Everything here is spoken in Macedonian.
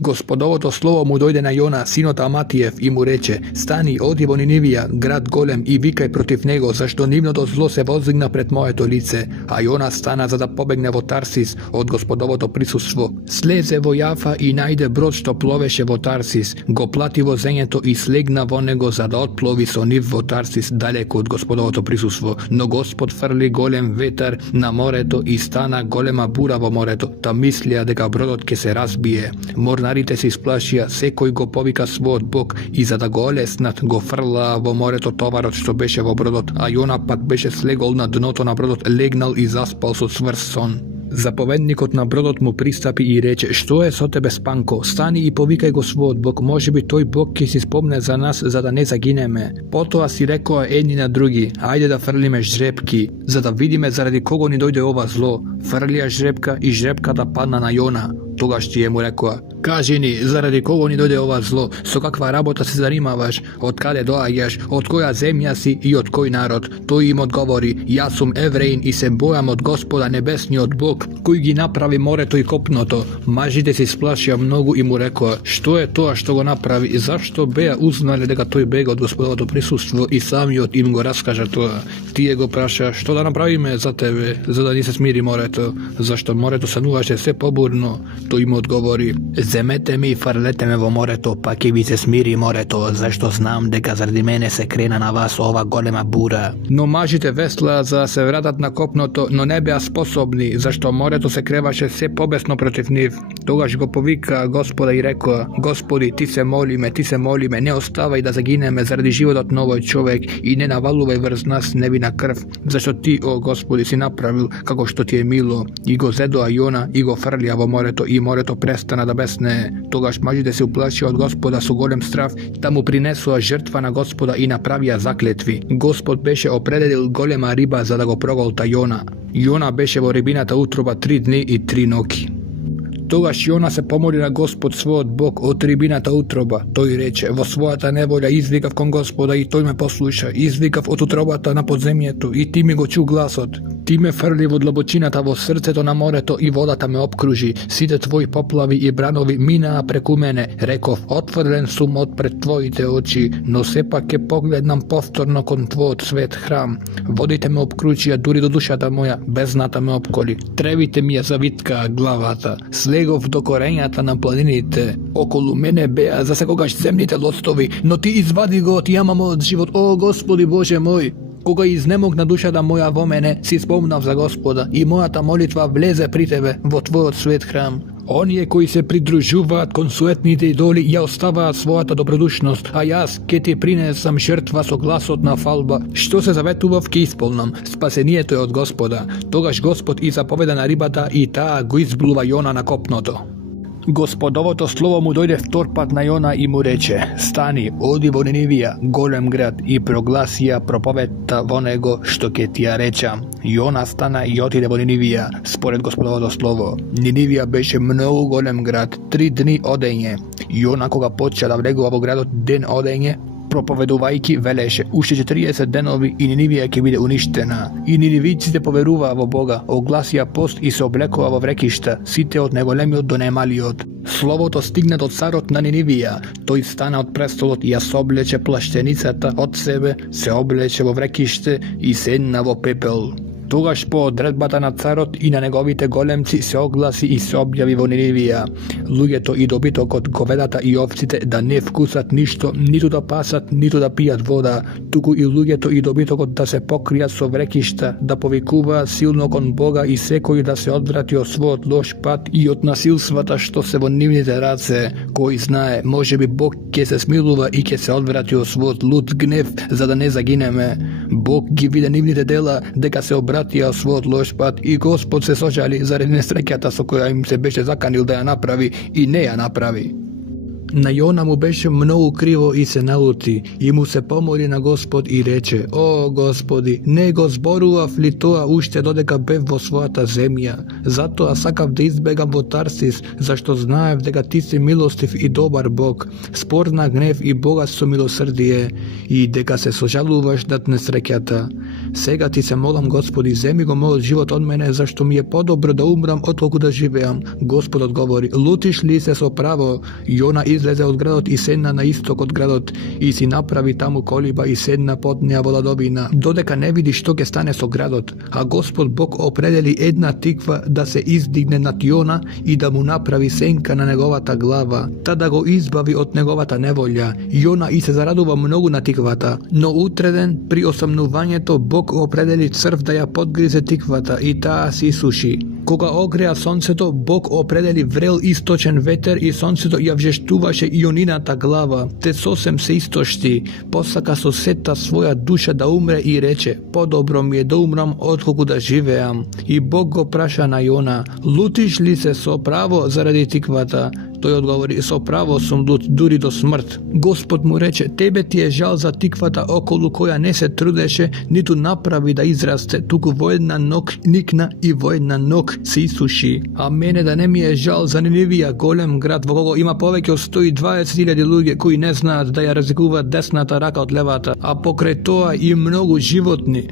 Gospodovото slovo mu dojde na Jona, sinota Amatиев, и му рече: Стани, оди во Нинивија, град голем, и викај против него, зашто нивното зло се воздигна пред моето лице. А Јона стана за да побегне во Тарсис од Господовото присуство. Слезе во Јафа и најде брод што пловеше во Тарсис, го плати во зењето и слегна во него за да отплови со нив во Тарсис далеко од Господовото присуство. Но Господ фрли голем ветар на морето и стана голема бура во морето, та мислеа дека бродот ќе се разбие. Морнарите се исплашија, секој го повика својот Бог и за да го олеснат го фрлаа во морето товарот што беше во бродот, а Јона пак беше слегол на дното на бродот, легнал и заспал со цврст сон. Заповедникот на бродот му пристапи и рече: Што е со тебе, спанко? Стани и повикај го својот Бог, можеби тој Бог ќе си спомне за нас за да не загинеме. Потоа си рекоа едни на други: Ајде да фрлиме жребки, за да видиме заради кого ни дојде ова зло. Фрлија жребка и жребката падна на Јона. Тогаш тие му рекоа: Кажи ни, заради кого ни дојде ова зло? Со каква работа се занимаваш? Од каде доаѓаш? Од која земја си и од кој народ? Тој им одговори: Јас сум евреин и се бојам од Господа небесниот Бог, кој ги направи морето и копното. Мажите се исплашија многу и му рекоа: Што е тоа што го направи? Зашто беа узнале дека тој бега од Господовото присуство и самиот им го раскажа тоа? Тие го праша: Што да направиме за тебе, за да ни се смири морето? Зашто морето сануваше се побурно. Тој им одговори: Земете ме и фрлете ме во морето, па ќе ви се смири морето, зашто знам дека заради мене се крена на вас ова голема бура. Но мажите веслаа за да се вратат на копното, но не беа способни, зашто морето се креваше се побесно против нив. Тогаш го повика Господа и рекоа: Господи, ти се молиме, не оставај да загинеме заради животот на овој човек и не навалувај врз нас невина крв, зашто ти, о Господи, си направил како што ти е мило. И го зедоа Јона и го фрлија во морето, и морето престана да беснее. Тогаш мажите се уплашија од Господа со голем страф, да му принесоа жртва на Господа и направија заклетви. Господ беше определил голема риба за да го проголта Јона. Јона беше во рибината утроба 3 дни и 3 ноќи. Тогаш Јона се помоли на Господ својот Бог од рибината утроба. Тој рече: Во својата неволја извикав кон Господа и тој ме послуша. Извикав од утробата на подземјето и ти ми го чу гласот. Ти ме фрли во длабочината во срцето на морето и водата ме обкружи. Сите твои поплави и бранови минаа преку мене. Реков: Отфрлен сум од пред твоите очи, но сепак ќе погледнам повторно кон твојот свет храм. Водите ме обкручија дури до душата моја, бездната ме обколи. Тревите ми ја завиткаа главата. Слегов до корењата на планините. Околу мене беа за секогаш земните лостови, но ти извади го од јама мојот живот, о Господи Боже мој. Кога изнемогна душата моја во мене, си спомнав за Господа и мојата молитва влезе при тебе во твојот свет храм. Оние кои се придружуваат кон суетните идоли ја оставаат својата добродушност, а јас ке ти принесам жртва со гласот на фалба. Што се заветував ке исполнам, спасението е од Господа. Тогаш Господ и заповеда на рибата и таа го изблува Јона на копното. Господовото слово му дојде втор пат на Јона и му рече: Стани, оди во Нинивија, голем град, и прогласија проповедта во него што ќе ти ја речам. Јона стана и отиде во Нинивија, според Господовото слово. Нинивија беше многу голем град, 3 дни одење. Јона кога почна да влегува во градот ден одење, проповедувајќи велеше: Уште 40 денови и Нинивија ќе биде уништена. И нинивиците поверуваа во Бога, огласија пост и се облекоа во врекишта, сите од најголемиот до најмалиот. Словото стигна до царот на Нинивија. Тој стана од престолот и ја соблече плаштеницата од себе, се облече во врекиште и седна во пепел. Тогаш по одредбата на царот и на неговите големци се огласи и се објави во Нинивија: Луѓето и добитокот, говедата и овците да не вкусат ништо, ниту да пасат, ниту да пијат вода, туку и луѓето и добитокот да се покријат со врекишта, да повикуваат силно кон Бога и секој да се одврати од својот лош пат и од насилствата што се во нивните раце. Кој знае, можеби Бог ќе се смилува и ќе се одврати од својот луд гнев за да не загинеме. Бог ги виде нивните дела дека се обратија својот лош пат и Господ се сожали заради несреќата со која им се беше заканил да ја направи и не ја направи. На Јона му беше многу криво и се налути, и му се помоли на Господ и рече: О, Господи, не го зборував ли тоа уште додека бев во својата земја? Затоа сакав да избегам во Тарсис, зашто знаев дека ти си милостив и добар Бог, спор на гнев и богат со милосрдие, и дека се сожалуваш над несреќата. Сега ти се молам, Господи, земи го мојот живот од мене, зашто ми е подобро да умрам отколку да живеам. Господ одговори: Лутиш ли се со право? Јона излезе од градот и седна на исток од градот, и си направи таму колиба и седна под неа во ладовина, додека не види што ќе стане со градот. А Господ Бог определи една тиква да се издигне над Јона и да му направи сенка на неговата глава, та да го избави од неговата неволја. Јона и се зарадува многу на тиквата, но утреден при осамнувањето Бог определи црв да ја подгризе тиквата и таа се исуши. Кога огреа сонцето, Бог определи врел источен ветер и сонцето ја вжештуваше Јонината глава. Те сосем се истошти, посака со сета своја душа да умре и рече: Подобро ми е да умрам отколку да живеам. И Бог го праша на Јона: Лутиш ли се со право заради тиквата? Тој одговори: Со право сум лут, дури до смрт. Господ му рече: Тебе ти е жал за тиквата околу која не се трудеше, ниту направи да израсте, туку во една ног никна и во една ног се исуши. А мене да не ми е жал за Нинивија, голем град во кого има повеќе од 120.000 луѓе кои не знаат да ја разликуваат десната рака од левата, а покрај тоа и многу животни.